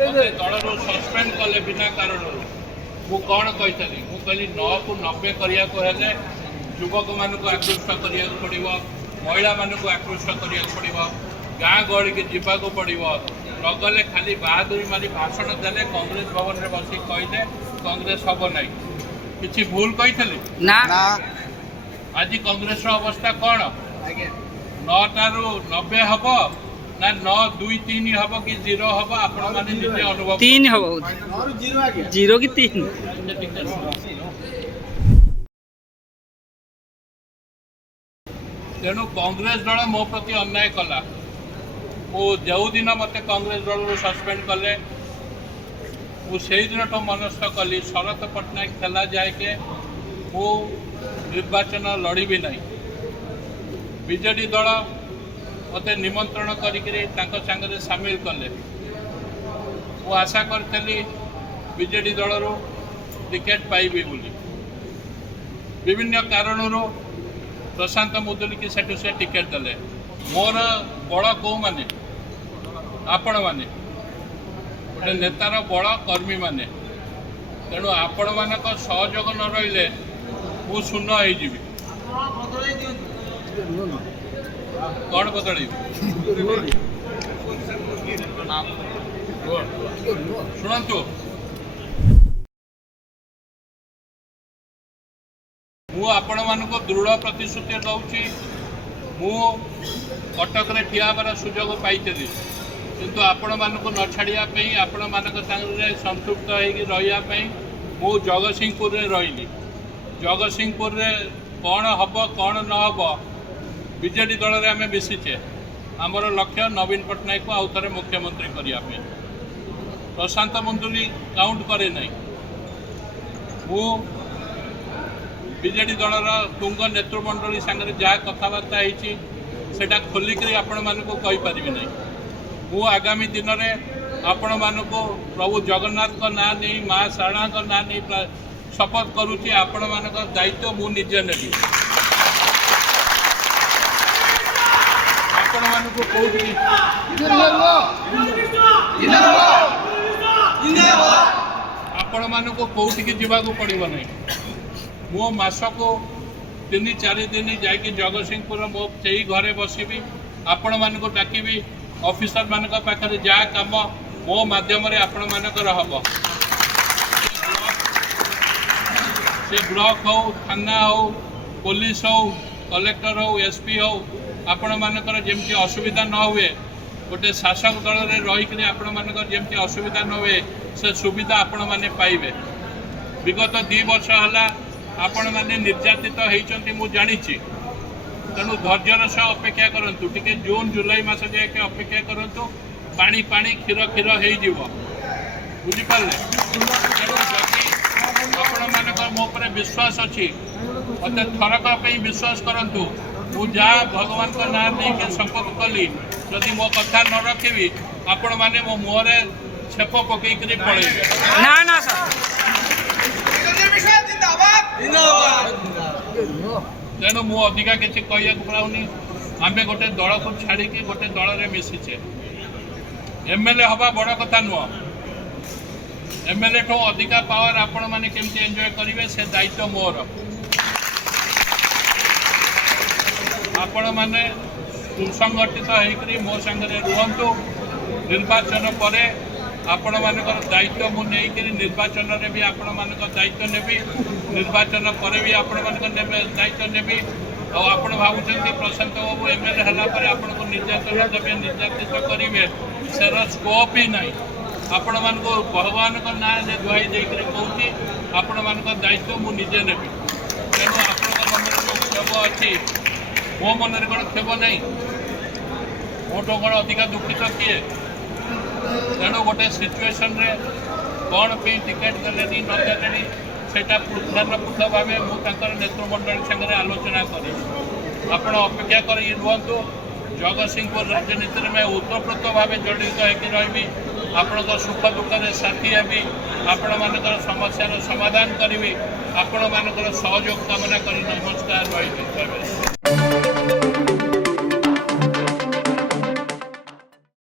दल सस्पेंड कले बिना कारण मु कौन कही मु कहली 9 को 90 करने युवक मान आकृष्ट करा पड़ो महिला मानक आकृष्ट करा पड़ो गाँ गहली के जावाक पड़ो नगले खाली बहादुरी मारी भाषण देले कांग्रेस भवन में बस कहले कांग्रेस हम ना कि भूल कही ना आज कांग्रेस अवस्था कौन 9 टारू 90 हम ना 9 2 3 हम कि 0 हम आपण माने निजे अनुभव 3 हम 0 कि 3 तेणु कांग्रेस दल मो प्रति अन्याय कला वो जो दिन मत कांग्रेस दल सस्पेंड कले से दिन तो मनस्थ कली शरत पट्टनायक खेला जाए के मु निर्वाचन लड़बी ना बीजेडी दल मत निमंत्रण कर सामिल कले वो आशा करी बीजेडी दल टिकेट पाइबी बोली विभिन्न कारणों प्रशांत मुदुली की सेठू से टिकेट देले मोर बड़ कौ माने आपण माने गोटे नेतार बड़ कर्मी माने तेणु आपण मानक सहयोग न रही मु शून्य हो कौन बदल शुणु मु आपण मानक दृढ़ प्रतिश्रुति दूची मु कटक रे ठिया हेबार सुजोग पाई किंतु आपण मानक न छाड़िया आपण मानक संगे संतृप्त होगी मु जगतसिंहपुर रे रही जगतसिंहपुर रे कौन हम कौन न हम बीजेडी दल में आम मिशीचे आमर लक्ष्य नवीन पट्टनायक को आउ थे मुख्यमंत्री करने प्रशांत मुदुली काउंट करे ना मु बीजेडी दल तुंग नेतृमंडली सांगे जहाँ कथबार्ता होटा खोलिक आपण मानक कहीपरि ना मु आगामी दिन में आपण मानक प्रभु जगन्नाथ का ना नहीं माँ शारदा का ना नहीं शपथ करुच्ची आपण मानक दायित्व मु निजे नेबी आपण मानक आपण मानक कौटिकी जावाक पड़ो ना मो मास को 3-4 दिन जाकि जगतसिंहपुर मो से घरे बसबी आपण मानक डाकबी ऑफिसर मानक पाखे जहाँ कम मो माध्यम आपण मानकर हम से ब्लॉक हो थाना हो पुलिस हो कलेक्टर हो एसपी हो आपण मानकर जमती असुविधा न हुए गोटे शासक दल में रहीकि आपण मानकर जमती असुविधा न हुए से सुविधा आपण माने पाइबे विगत 2 वर्ष है आपण माने निर्यातित होती मु जानी तेणु धैर्यर सह अपेक्षा करूँ टी जून जुलाई मस जाए अपेक्षा करूँ पानी पानी क्षीर क्षीर हो बुझिपारे तेणु जदि आपण मानक मो पर विश्वास अच्छी मत थरक विश्वास करूँ मु जहाँ भगवान का नाम नहीं संकल्प कली जदि मो कथा न रखी आपण माने मो मुहरे छेप पकईकरी पड़े ना ना तेणु मु अधिका किसी कह पाऊनी आम गोटे दल को छाड़ी गोटे दल में मिशीचे एमएलए हवा बड़ कथा नुह एमएलए ठू अधिका पावर आपण मैंने केमती एंजॉय करेंगे से दायित्व मोर आपण मैंने सुसंगठित होकर मो सांगे रुहतु निर्वाचन पर आपण मानकर दायित्व मु नहीं निर्वाचन में भी आपण मानक दायित्व नेबी निर्वाचन पर भी आपण मानक दायित्व नेबी आपण भावुं प्रशांत बाबू एमएलए है आपण को निर्यातन देवे निर्यातित करेंगे सेर स्कोप ही ना आपण मान भगवान का ना दुहाई देकर कहूँ आपण मान दायित्व मु निजे नेबी तेणु आपण मन जो क्षोभ अच्छी मो मन कौन क्षोभ ना मोटो कौन अधिका दुखित किए तेणु गोटे सिचुएसन रे कौन पे टिकेट देले न देले सेटा पृथक भाव मुझे नेतृमंडल संगे आलोचना करी आपण अपेक्षा कर रुहतु जगतसिंहपुर राजनीति में ओतप्रोत भाव जड़ित होकर रही आपण सुख दुख में साथी हेबी आपण मानकर समस्यार समाधान करी आपण मानकर सहयोग कामना कर नमस्कार रही।